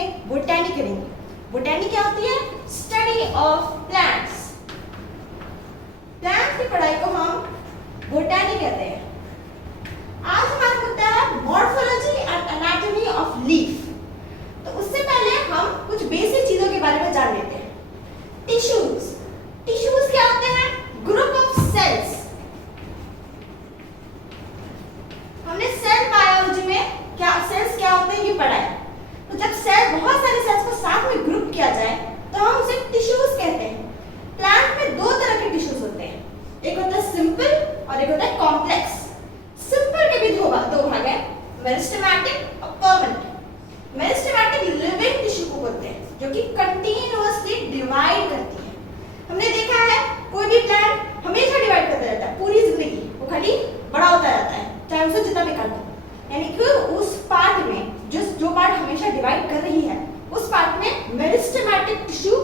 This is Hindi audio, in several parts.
में बोटैनी करेंगे। बोटैनी क्या होती है? Study of plants. प्लांट्स की पढ़ाई को हम बोटैनी कहते हैं। आज हमारा मुद्दा है morphology and anatomy of leaf. तो उससे पहले हम कुछ बेसिक चीजों के बारे में जान लेते हैं। टिश्यूज। टिश्यूज क्या होते हैं? Group of cells. हमने सेल बायोलॉजी में क्या सेल्स क्या होते हैं ये पढ़ा है। तो जब सेल बहुत सारे सेल्स को साथ में ग्रुप किया जाए तो हम उसे टिश्यूज कहते हैं। प्लांट में दो तरह के टिश्यूज होते हैं, एक होता है सिंपल और एक होता है कॉम्प्लेक्स। सिंपल के भी दो भाग है, मेरिस्टेमेटिक और परमानेंट। मेरिस्टेमेटिक लिविंग टिश्यू को बोलते हैं जो कि कंटीन्यूअसली डिवाइड करती है। हमने देखा है कोई भी प्लांट हमेशा डिवाइड करता रहता है, पूरी जिंदगी वो खाली बड़ा होता रहता है, चाहे उसे जितना भी कर दो। यानी कि उस पार्ट में जो पार्ट हमेशा डिवाइड कर रही है उस पार्ट में मेरिस्टेमेटिक टिश्यू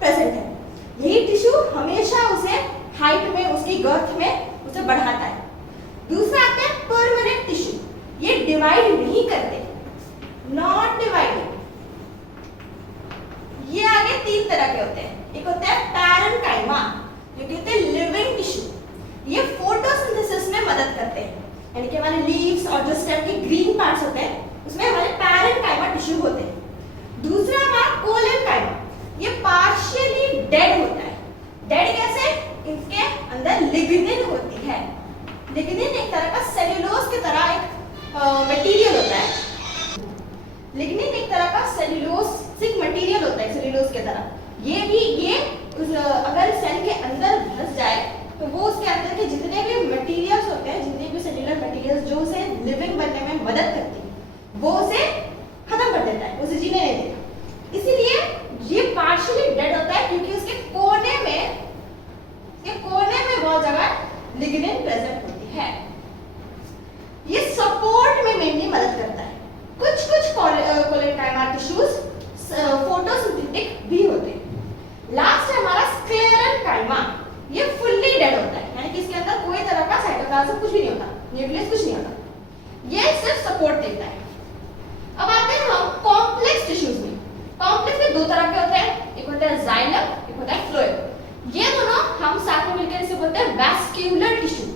प्रेजेंट है। यही टिश्यू हमेशा उसे हाइट में, उसकी गर्थ में उसे बढ़ाता है। दूसरा आता है परमानेंट टिश्यू। ये डिवाइड नहीं करते, नॉट डिवाइडेड। ये आगे तीन तरह के होते हैं। एक होता है पैरेन्काइमा जो कहते हैं लिविंग टिश्यू। ये फोटोसिंथेसिस में मदद करते हैं, यानी कि हमारे लीव्स और जो स्टेम के ग्रीन पार्ट्स होते हैं उसमें हमारे पैरेन्काइमा टिश्यू होते हैं। दूसरा हमारा कोलेनकाइमा, ये पार्शियली डेड होता है। डेड कैसे? इनके अंदर लिग्निन होती है। लिग्निन एक तरह का सेल्यूलोज की तरह एक मटेरियल होता है। लिग्निन एक तरह का सेल्यूलोसिक मटेरियल होता है, सेल्यूलोज की तरह। ये अगर सेल के अंदर घुस जाए तो वो उसके अंदर के जितने भी मटेरियल्स होते हैं, जितने भी सेल्यूलर मटेरियल्स जो उसे लिविंग बनने में मदद करती है, वो उसे खत्म कर देता है, उसे जीने नहीं देता। इसीलिए ये पार्शियली डेड होता है क्योंकि उसके कोने में बहुत जगह लिग्निन प्रेजेंट होती है। ये सपोर्ट में मेनली मदद करता है। कुछ कोलेनकाइमा टिश्यूज फोटोसिंथेटिक भी होते हैं। लास्ट है हमारा स्क्लेरेनकाइमा। ये फुल्ली डेड होता है, यानी कि इसके अंदर कोई तरह का साइटोप्लाज्म कुछ भी नहीं होता, न्यूक्लियस कुछ नहीं होता, ये सिर्फ सपोर्ट देता है। अब आते हैं हम कॉम्प्लेक्स टिश्यूज में। कॉम्प्लेक्स में दो तरह के होते हैं, एक होता है जाइलम, एक होता है फ्लोएम। ये दोनों हम साथ में मिलकर इसे बोलते हैं वैस्क्यूलर टिश्यू।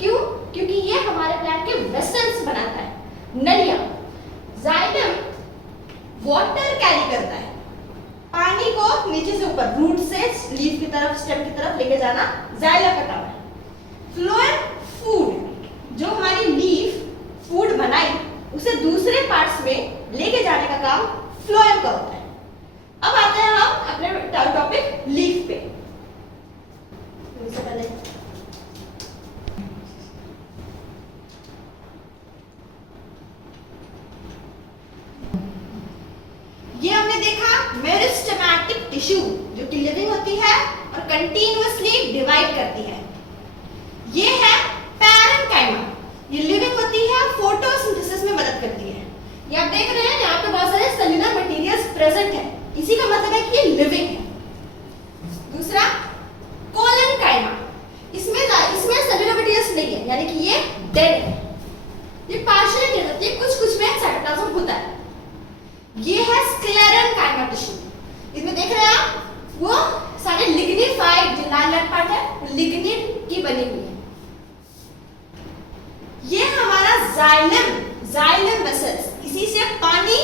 क्यों? क्योंकि ये हमारे प्लांट के वेसल्स बनाता है, नलियां। जाइलम वाटर कैरी करता है, पानी को नीचे से ऊपर रूट से लीफ की तरफ, स्टेम की तरफ लेके जाना जाइलम का काम है। फ्लोएम फूड, जो हमारी लीफ फूड बनाई उसे दूसरे पार्ट्स में लेके जाने का काम फ्लोएम का होता है। अब आते हैं हम अपने टॉपिक लीफ पे। पहले ये हमने देखा मेरिस्टेमेटिक टिश्यू जो कि लिविंग होती है और कंटीन्यूअसली डिवाइड करती है। ये है पैरेन्काइमा, ये लिविंग होती है, फोटोसिंथेसिस में मदद करती है। ये आप देख रहे हैं यहाँ पे बहुत सारे सेल्युलर मटेरियल्स प्रेजेंट है, इसी का मतलब है कि ये लिविंग है। दूसरा कोलेनकाइमा, इसमें सेल्युलर मटेरियल्स नहीं है, यानी कि ये डेड है। ये पार्शियली डेड होती है, कुछ में साइटोप्लाज्म होता है। ये है स्क्लेरेनकाइमा टिश्यू। इसमें देख रहे हैं आप वो सारे लिग्निफाइड जो लाल पार्ट है लिग्निन की बनी हुई है। ये हमारा जाइलम वेसल्स, इसी से पानी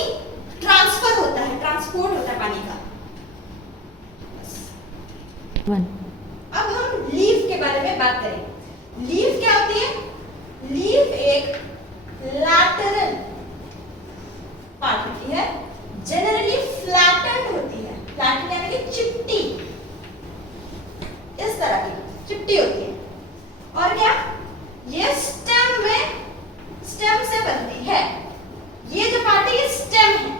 ट्रांसफर होता है, ट्रांसपोर्ट होता है पानी का। अब हम लीफ के बारे में बात करें। लीफ क्या होती है? लीफ एक लैटरल पार्ट होती है, जनरली फ्लैटेंड होती है। फ्लैटेंड यानी कि चिपटी, इस तरह की चिपटी होती है। और क्या ये स्टेम से बनती है। ये जो पार्ट है ये स्टेम है,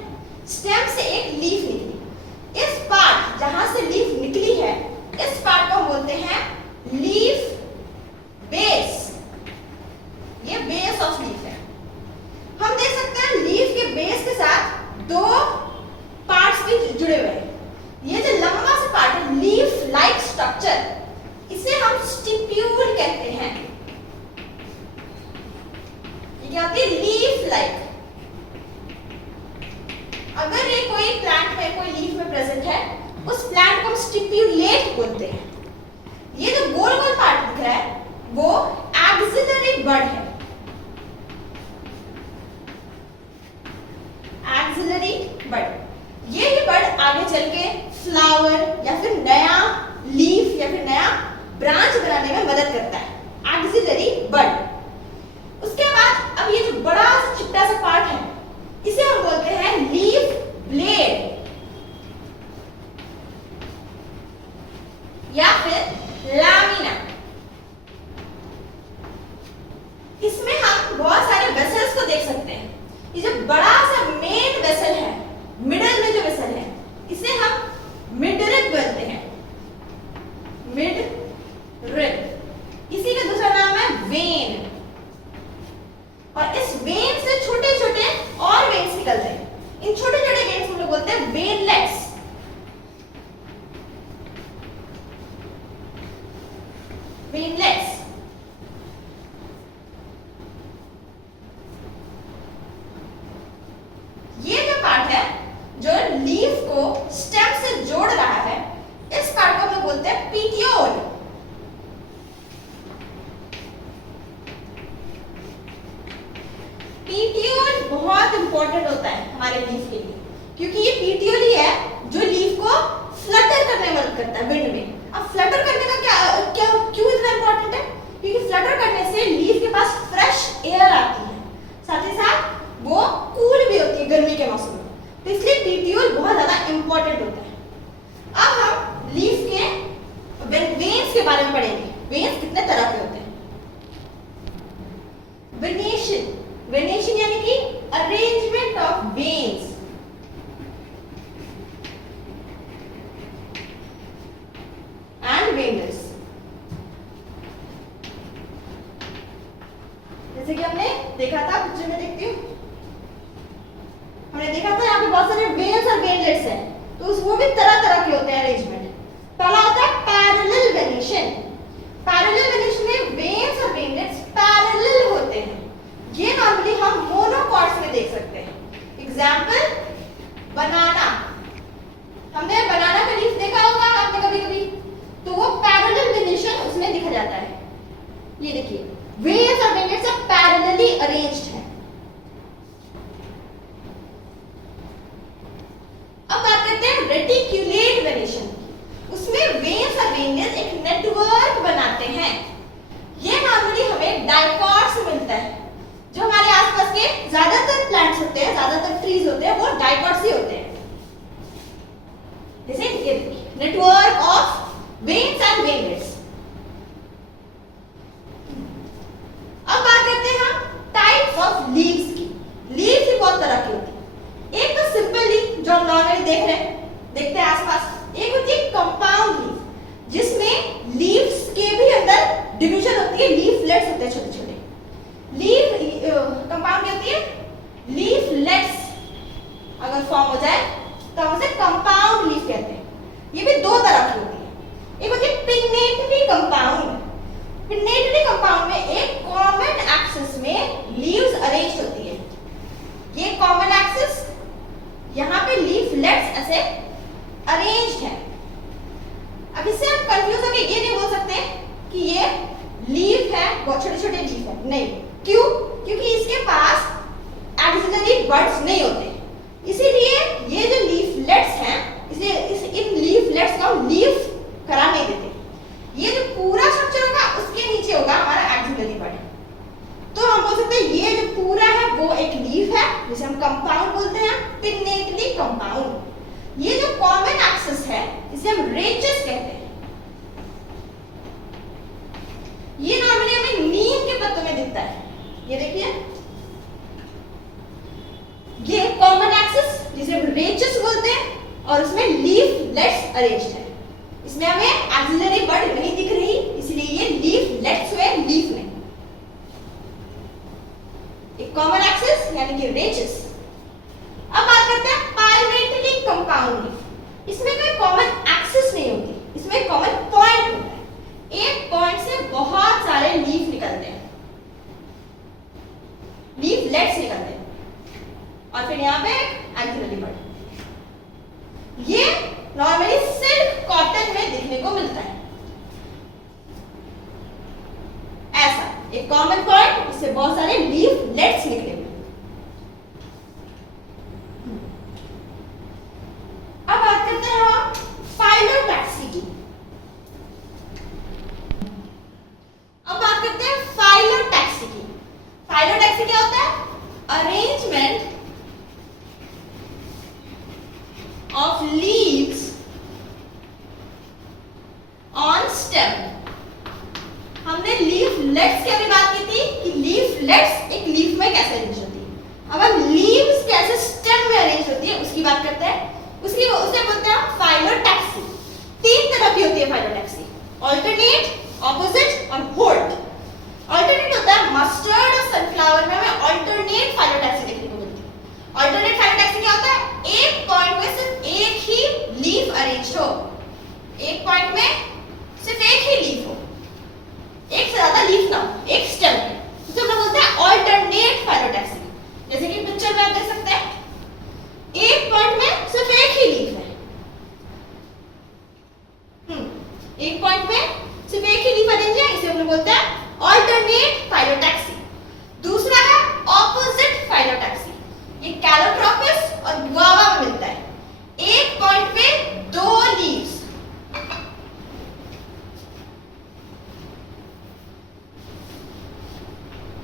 स्टेम से एक लीफ निकली। इस पार्ट जहां से लीफ निकली है इस पार्ट अगर ये कोई प्लांट में कोई लीफ में प्रेजेंट है, उस प्लांट को हम स्टिप्यूलेट बोलते हैं। ये जो गोल गोल पार्ट दिख रहा है वो एक्सिलरी बड है। एक्सिलरी बड, ये ही बड आगे चल के फ्लावर या फिर नया लीफ या फिर नया ब्रांच बनाने में मदद करता है, एक्सिलरी बड। उसके बाद अब ये जो बड़ा सा चिपटा सा पार्ट है, इसे हम बोलते हैं लीफ ब्लेड या फिर लामिना। इसमें हम बहुत सारे वेसल्स को देख सकते हैं। ये जो बड़ा सा मेन वेसल है, मिडल में जो वेसल है, इसे हम मिड रिब बोलते हैं, मिड रिब। इसी का दूसरा नाम है वेन। और इस वेन से छोटे छोटे और वेन्स निकलते हैं। इन छोटे छोटे वेन्स हम लोग बोलते हैं वेनलेट्स। वेनलेट्स। ये जो पार्ट है जो लीफ को स्टेम से जोड़ रहा है, इस पार्ट को हम लोग बोलते हैं पीटियोल। पीटियोल बहुत इंपॉर्टेंट होता है हमारे लीफ के लिए, क्योंकि ये पीटियोल ही है जो लीफ को फ्लटर करने में मदद करता है विंड में। अब फ्लटर करने का क्या क्यों इतना इंपॉर्टेंट है? क्योंकि फ्लटर करने से लीफ के पास फ्रेश एयर आती है, साथ ही साथ वो कूल भी होती है गर्मी के मौसम में, तो इसलिए पीटियोल बहुत ज्यादा इंपॉर्टेंट होता है। अब हम लीफ के वेन्स के बारे में पढ़ेंगे। वेन्स कितने तरह के होते हैं? वेनेशन, वेनेशन यानी कि अरेंजमेंट ऑफ वेन्स। एंड वेनलेस, जैसे कि हमने देखा था, पिक्चर में देखती हूँ, हमने देखा था यहाँ पे बहुत सारे वेन्स और वेनलेट्स हैं, तो वो भी तरह तरह के होते हैं अरेंजमेंट। पहला होता है पैरेलल वेनेशन। पैरेलल वेनेशन में वेन्स और वेनलेट्स पैरेलल होते हैं। ये नॉर्मली हम मोनोकॉट्स में देख सकते हैं। एग्जांपल बनाना, हमने बनाना का लीफ देखा होगा आपने कभी कभी, तो वो पैरेलल वेनेशन उसमें दिखा जाता है। ये देखिए वेन्स और वेनलेट्स सब पैरेलली अरेंज्ड है। अब बात करते हैं रेटिक्युलेट वेनेशन। उसमें वेन्स और वेनलेट्स एक नेटवर्क बनाते हैं। ये नॉर्मली हमें डाइकॉट से मिलता है। जो हमारे आसपास के ज्यादातर प्लांट्स होते हैं, ज्यादातर ट्रीज होते हैं, वो डाइकॉट से होते हैं। जैसे ये network of veins and veinlets. अब बात करते हैं हम टाइप्स ऑफ लीव्स की। लीव्स भी बहुत तरह की होती है। एक तो सिंपल लीफ जो हम नॉर्मली देखते हैं आसपास। एक होती है कंपाउंड लीफ, जिसमें लीव्स के भी अंदर डिवीजन होती है, लीफलेट्स होते हैं छोटे छोटे। लीफ कंपाउंड होती है, लीफलेट्स अगर फॉर्म हो जाए तो हम उसे कंपाउंड लीफ कहते हैं। ये भी दो तरह की होती है। एक होती है पिन्नेटली कंपाउंड। पिन्नेटली कंपाउंड में एक कॉमन एक्सिस में लीव्स अरेंज होती है। ये कॉमन एक्सिस, यहाँ पे लीफलेट्स ऐसे अरेंज्ड है। अब इससे हम कंफ्यूज होकर ये नहीं बोल सकते कि ये लीफ है, बहुत छोटे छोटे लीफ है, नहीं। क्यों? क्योंकि इसके पास एक्सिलरी बड्स नहीं होते, इसीलिए ये जो लीफलेट्स हैं, इसलिए इन लीफलेट्स को हम लीफ करा नहीं देते। ये जो पूरा स्ट्रक्चर होगा उसके नीचे होगा हमारा एक्सिलरी बड। तो हम बोल सकते हैं ये जो पूरा है वो एक लीफ है, जिसे हम कंपाउंड बोलते हैं, पिन्नेटली कंपाउंड। ये जो कॉमन एक्सिस है इसे हम रेचेस कहते हैं। ये नॉर्मली हमें नीम के पत्तों में दिखता है। ये देखिए, ये कॉमन एक्सिस जिसे हम रेचेस बोलते हैं, और उसमें लीफलेट्स अरेंज्ड है। इसमें हमें एक्सिलरी बड नहीं दिख रही, इसलिए ये लीफलेट्स हुए, लीफ नहीं। एक कॉमन एक्सिस यानी कि रेचेस। अब बात करते हैं पाइलेटली कंपाउंड लीफ। इसमें कोई कॉमन एक्सिस नहीं होती, इसमें कॉमन पॉइंट होता है। एक पॉइंट से बहुत सारे लीफ निकलते हैं, लीफलेट्स निकलते हैं, और फिर यहाँ पे एक एंथेरियली बर्ड। ये नॉर्मली सिल्क कॉटन में दिखने को मिलता है। ऐसा एक कॉमन पॉइंट, इससे बहुत सारे लीफलेट्स निकले। अब बात करते हैं हम फाइलोटैक्सी की। अब बात करते हैं फाइलोटैक्सी की। फाइलोटैक्सी क्या होता है? Arrangement of leaves on stem। हमने लीफलेट्स की अभी बात की थी कि लीफलेट्स एक लीफ में कैसे अरेंज होती है। अब हम लीव्स कैसे स्टेम में अरेंज होती है उसकी बात करते हैं। उसे बोलते हैं फाइलोटैक्सी। 3 तरह की होती है फाइलोटैक्सी, ऑल्टरनेट, ऑपोजिट और होल्ड। ऑल्टरनेट होता है मस्टर्ड और सनफ्लावर में हमें ऑल्टरनेट फाइलोटैक्सी देखने को मिलती है। ऑल्टरनेट फाइलोटैक्सी क्या होता है? एक पॉइंट में सिर्फ एक ही लीफ अरेंज हो। एक पॉइंट में सिर्फ एक ही लीफ हो, एक से ज्यादा लीफ ना हो एक स्टेम में, तो हम लोग बोलते हैं ऑल्टरनेट फाइलोटैक्सी। जैसे कि पिक्चर में आप देख सकते हैं, एक पॉइंट में सिर्फ एक ही लीफ है। एक पॉइंट में सिर्फ एक ही लीफ अरेंज है, इसे हम लोग बोलते हैं ऑल्टरनेट फाइलोटैक्सी। दूसरा है ऑपोजिट फाइलोटैक्सी। ये कैलोट्रोपिस और गुआवा में मिलता है। एक पॉइंट पे 2 लीव्स,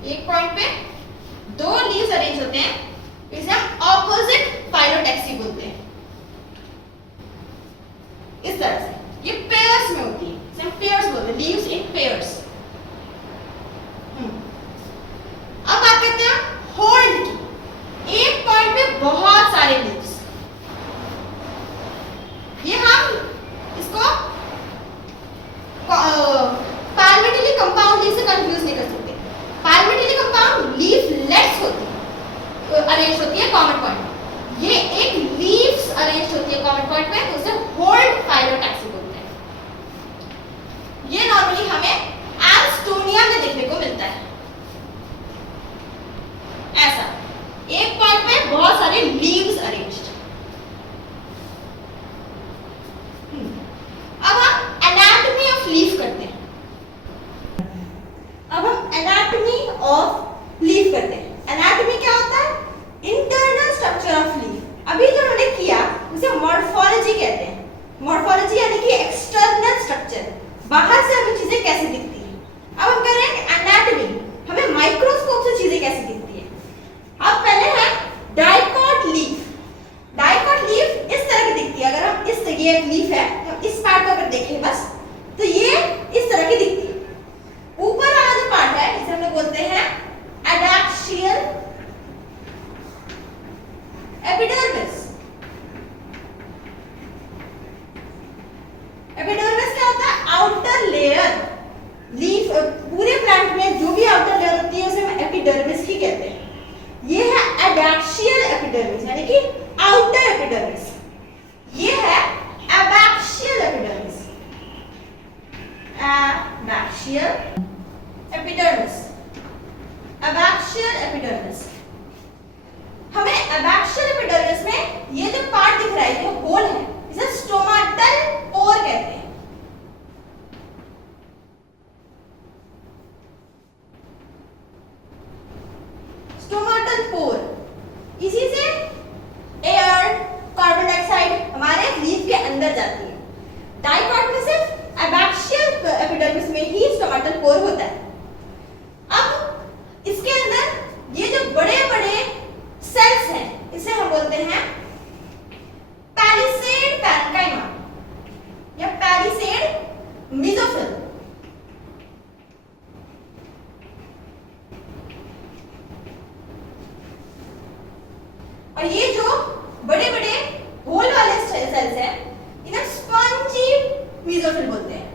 एक पॉइंट पे 2 लीव्स अरेंज होते हैं, इसे हम ऑपोजिट फाइलोटैक्सी बोलते हैं। इस तरह से ये पेयर्स में होती है, इसे हम पेयर्स बोलते हैं, लीव्स इन पेयर्स। अब बात करते हैं होल्ड की। एक पॉइंट पे बहुत सारे लीव्स, ये हम इसको पाल्मेटिली कंपाउंड लीव से कंफ्यूज नहीं कर सकते। पाल्मेटिली कंपाउंड लीफलेट्स होती है, अरेंज होती है कॉमन पॉइंट। ये एक लीव्स अरेंज होती है कॉमन पॉइंट में, तो उसे होल्ड फाइलोटैक्सी बोलते हैं। ये नॉर्मली हमें एल्स्टोनिया में देखने को मिलता है। ऐसा एक पॉइंट पे बहुत सारे लीव्स अरेंज्ड। अब हम एनाटॉमी ऑफ लीफ करते हैं। अब हम एनाटॉमी ऑफ लीफ करते हैं। एनाटॉमी क्या होता है? Internal structure of leaf. अभी जो हमने किया उसे मॉर्फोलॉजी कहते हैं। मॉर्फोलॉजी यानी कि एक्सटर्नल स्ट्रक्चर, बाहर से हमें चीजें कैसे दिखती हैं। अब हम कर रहे हैं एनाटॉमी, हमें माइक्रोस्कोप से चीजें कैसे दिखती है। अब पहले है डाइकॉट लीफ। डाइकॉट लीफ इस तरह की दिखती है। अगर हम ये एक लीफ है, हम इस पार्ट को अगर देखें बस, तो ये इस तरह की दिखती है। ऊपर वाला जो पार्ट है इसे हम लोग बोलते हैं एडैक्सियल एपिडर्मिस। एपिडर्मिस क्या होता है? Outer layer. लीफ पूरे प्लांट में जो भी आउटर लेयर होती है उसे हम एपिडर्मिस ही कहते हैं। ये है एडैक्सियल एपिडर्मिस यानी कि आउटर एपिडर्मिस। ये है abaxial epidermis. Abaxial epidermis, abaxial epidermis. हमें एबैक्सियल एपिडर्मिस में ये जो पार्ट दिख रहा है, ये होल है, इसे स्टोमाटल पोर कहते हैं। स्टोमाटल पोर, इसी से एयर, कार्बन डाइऑक्साइड हमारे लीफ के अंदर जाती है। डाइकॉट में सिर्फ एबैक्सियल एपिडर्मिस में ही स्टोमाटल पोर होता है। अब इसके अंदर ये जो बड़े-बड़े सेल्स हैं, इसे हम बोलते हैं पैलिसेड पैरेन्काइमा या पैलिसेड मेसोफिल। और ये जो बड़े-बड़े होल वाले सेल्स हैं, इन्हें स्पंजी मेसोफिल बोलते हैं।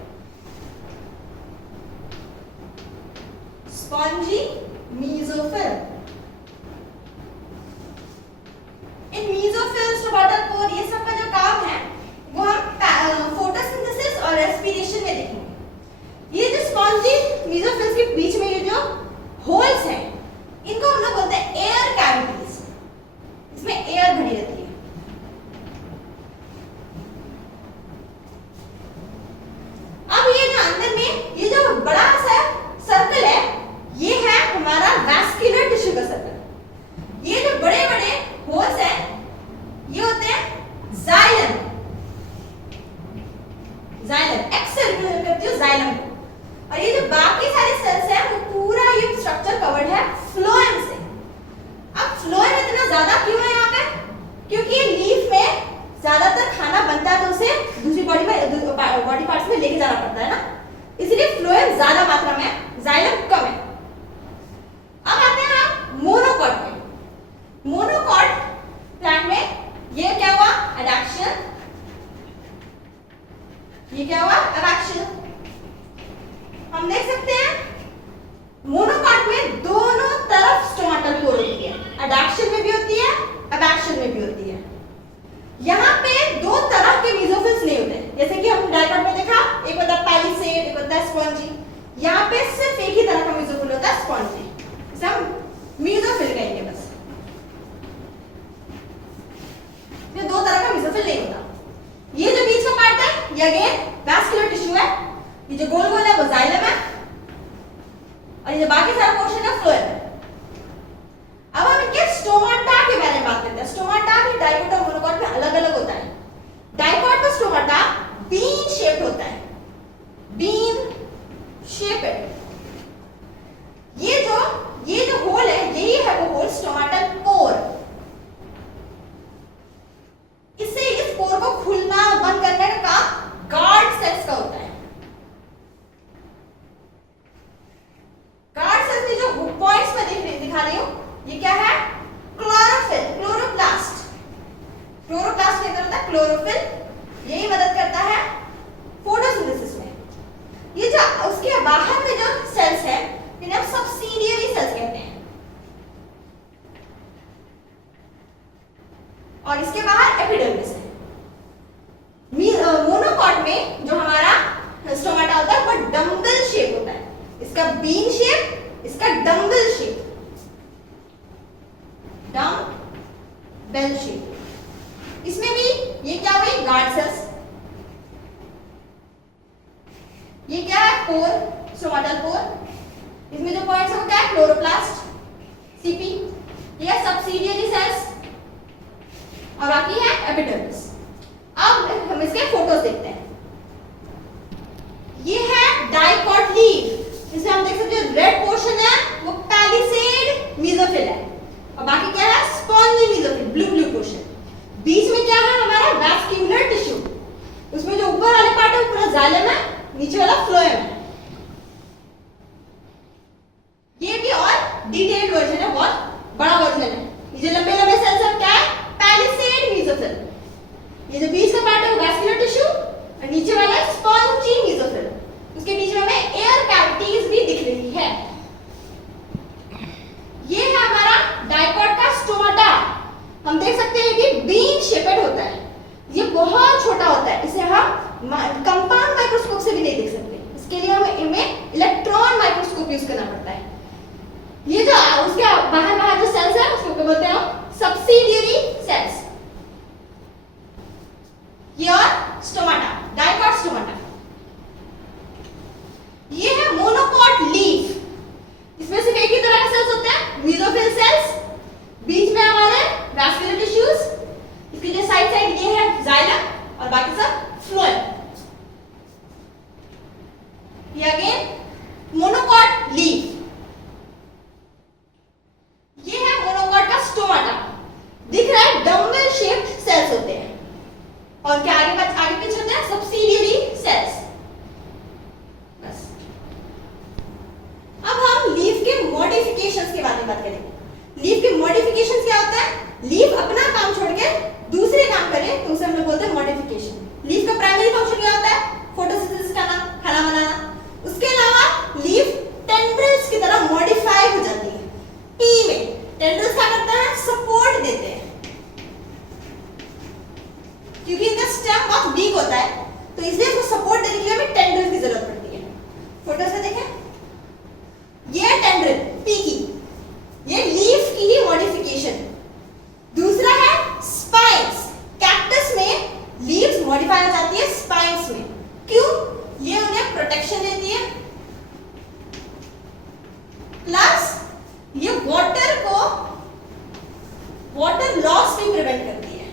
Spongy mesophyll. इन मेसोफिल्स, स्टोमाटल पोर, ये सब का जो काम है वो हम फोटोसिंथेसिस और रेस्पिरेशन में देखेंगे। ये जो स्पंजी मेसोफिल्स के बीच में ये जो होल्स हैं, इनको हम लोग बोलते हैं एयर कैविटीज। इसमें एयर ज्यादातर खाना बनता है तो उसे दूसरी बॉडी पार्ट्स में लेके जाना पड़ता है ना, इसलिए फ्लोएम ज्यादा मात्रा में, जाइलम कम है। अब आते हैं हम मोनोकॉट में। मोनोकॉट प्लांट में ये क्या हुआ, एडैक्शन, ये क्या हुआ, एडैक्शन। हम देख सकते हैं मोनोकॉट में दोनों तरफ स्टोमाटल पोर होती है, एडैक्शन में भी होती है, एबैक्शन में भी होती है। यहाँ पे दो तरह के मेसोफिल्स नहीं होते, जैसे कि हम डायकॉट में देखा, एक होता है पैलिसेड, एक होता है स्पॉन्जी। यहाँ पे सिर्फ एक ही तरह का मेसोफिल होता है, स्पॉन्जी। इसे हम मेसोफिल कहेंगे बस। ये दो तरह का मेसोफिल नहीं होता। ये जो बीच का पार्ट है ये अगेन वैस्कुलर टिश्यू है, ये जो गोल गोल है वो जाइलम है, और ये जो बाकी सारा पोर्शन है फ्लोएम है। अब हम इनके स्टोमाटा के बारे में बात करते हैं। स्टोमाटा भी डाइकोट और मोनोकॉट में अलग अलग होता है। डाइकोट का स्टोमाटा बीन शेप्ड होता है, बीन शेप्ड। ये जो होल है यही है वो होल, स्टोमाटल पोर। इससे इस पोर को खुलना बंद करने का काम गार्ड सेल्स का होता है। गार्ड सेल्स में जो पॉइंट्स में दिखा रही हूं, ये क्या है, क्लोरोफिल, क्लोरोप्लास्ट। क्लोरोप्लास्ट के अंदर होता है क्लोरोफिल, यही मदद करता है फोटोसिंथेसिस में। ये जो उसके बाहर में जो सेल्स है इन्हें हम सब्सिडियरी सेल्स कहते हैं, और इसके बाहर एपिडर्मिस है। मोनोकॉट में जो हमारा स्टोमाटा होता है वो डम्बल शेप होता है, इसका बीन शेप, इसका डम्बल शेप, डम्बल शेप। इसमें भी ये क्या हुई, गार्ड सेल्स। ये क्या है, पोर, स्टोमाटल पोर। इसमें जो पॉइंट्स है वो क्या है, क्लोरोप्लास्ट, सीपी। ये है सब्सिडियरी सेल्स, और बाकी है एपिडर्मिस। अब हम इसके फोटोज देखते हैं। ये है डाइकोट लीफ, इसमें हम देख सकते हैं रेड पोर्शन है वो पैलिसेड मेसोफिल है, और बाकी क्या है, spongy mesophyll, blue blue portion. बीच में क्या है हमारा वैस्कुलर टिश्यू, उसमें जो ऊपर वाले पार्ट है वो पूरा जाइलम है, नीचे वाला फ्लोएम है। ये भी और डिटेल्ड वर्जन है, बहुत बड़ा वर्जन है। ये जो लंबे लंबे सेल्स है क्या है, पैलिसेड मेसोफिल। ये जो बीच का पार्ट है वो वैस्कुलर टिश्यू, और नीचे वाला स्पॉन्जी मेसोफिल। उसके बीच में हमें एयर कैविटीज भी दिख रही है। ये है हमारा डाइकोट का स्टोमाटा। हम देख सकते हैं कि बीन शेपेड होता है, ये बहुत छोटा होता है, इसे हम कंपाउंड माइक्रोस्कोप से भी नहीं देख सकते। इसके लिए हमें इलेक्ट्रॉन माइक्रोस्कोप यूज करना पड़ता है। ये जो उसके बाहर जो सेल्स है उसको बोलते हैं हम सब्सिडियरी सेल्स। ये और स्टोमाटा, डाइकोट स्टोमाटा। ये है मोनोकॉट लीफ, इसमें सिर्फ एक ही तरह के सेल्स होते हैं, मेसोफिल सेल्स। बीच में हमारे वैस्कुलर टिश्यूज, इसके जो साइड ये है जाइलम, और बाकी सब फ्लोएम। ये अगेन मोनोकॉट लीफ। ये है मोनोकॉट का स्टोमाटा, दिख रहा है डम्बल शेप्ड सेल्स होते हैं, और क्या आगे पीछे होते हैं सब्सिडियरी सेल्स। बस अब हम लीफ के मॉडिफिकेशंस के बारे में बात करेंगे। लीफ के मॉडिफिकेशंस क्या होता है, लीफ अपना काम छोड़ के दूसरे काम करे तो उसे हम लोग बोलते हैं मॉडिफिकेशन। लीफ का प्राइमरी फंक्शन क्या होता है, फोटोसिंथेसिस करना, खाना बनाना। उसके अलावा लीफ टेंड्रिल्स की तरह मॉडिफाई हो जाती है। टी में टेंड्रिल्स क्या करते हैं, सपोर्ट देते हैं, क्योंकि इनका स्टेम बहुत वीक होता है, तो इसलिए उसको सपोर्ट देने के लिए हमें टेंड्रिल की जरूरत पड़ती है। फोटो से देखें, ये टेंड्रिल पी की, ये लीफ की ही मॉडिफिकेशन। दूसरा है स्पाइन्स। कैक्टस में लीव्स मॉडिफाई हो जाती है स्पाइन्स में, क्यों, ये उन्हें प्रोटेक्शन देती है, प्लस ये वाटर लॉस भी प्रिवेंट करती है,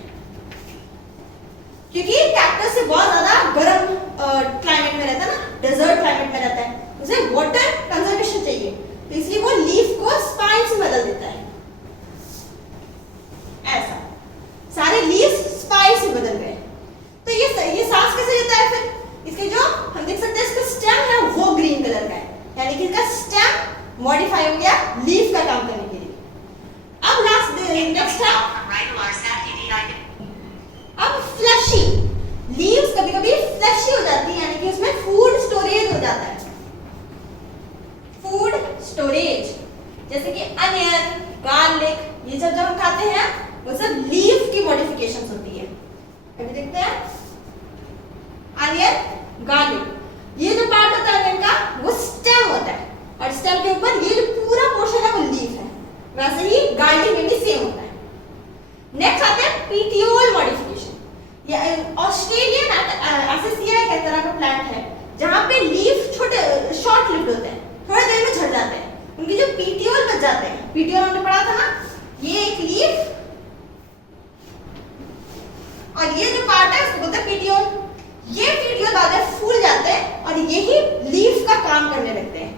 क्योंकि कैक्टस से बहुत ज्यादा गर्म क्लाइमेट में रहता है ना, डेजर्ट क्लाइमेट में रहता है, उसे वाटर कंजर्वेशन चाहिए, तो इसलिए वो लीफ को स्पाइन से बदल देता है। ऐसा सारे लीव्स स्पाइन से बदल गए। कहते हैं अनियन, गार्लिक। ये जो पार्ट होता है अनियन का वो स्टेम होता है और स्टेम के ऊपर ये जो पूरा पोर्शन है वो लीफ है। वैसे ही गार्लिक में भी सेम होता है। नेक्स्ट आते हैं पीटियोल मॉडिफिकेशन। ये ऑस्ट्रेलियन एसेसिया एक तरह का प्लांट है जहां पे लीफ छोटे शॉर्ट लिव्ड होते हैं, थोड़ी देर में झड़ जाते हैं। उनके जो पीटियोल बच जाते हैं, पीटियोल हमने पढ़ा था ना, ये एक लीफ और ये जो पार्ट है उसको बोलते हैं पीटियोल। ये पीटियोल बाद में फूल जाते हैं और यही लीफ का काम करने लगते हैं।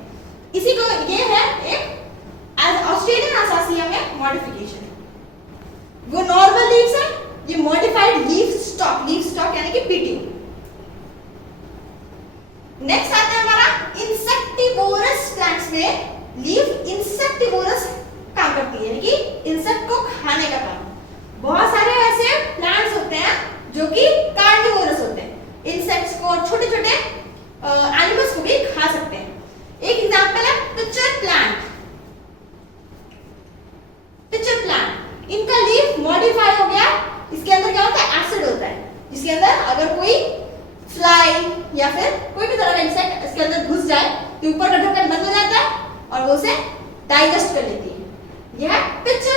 इसी को ये है एक ऑस्ट्रेलियन एसेसिया में मॉडिफिकेशन। वो नॉर्मल लीव्स है, ये मॉडिफाइड लीफ स्टॉक यानी कि पीटियोल। नेक्स्ट आता है हमारा इंसेक्टिवोरस प्लांट्स में लीफ इंसेक्टिवोरस काम करती है, यानी कि इंसेक्ट को खाने का काम। बहुत सारे ऐसे प्लांट्स होते हैं जो कि कार्निवोरस होते हैं, इंसेक्ट्स को और छोटे छोटे एनिमल्स को भी खा सकते हैं। एक एग्जांपल है पिचर प्लांट। पिचर प्लांट, इनका लीफ मॉडिफाई हो गया। इसके अंदर क्या होता है, एसिड होता है, जिसके अंदर अगर कोई फ्लाई या फिर कोई भी तरह का इंसेक्ट इसके अंदर घुस जाए तो ऊपर का ढक्कन बंद हो जाता है और वो उसे डाइजेस्ट कर लेती है। यह पिचर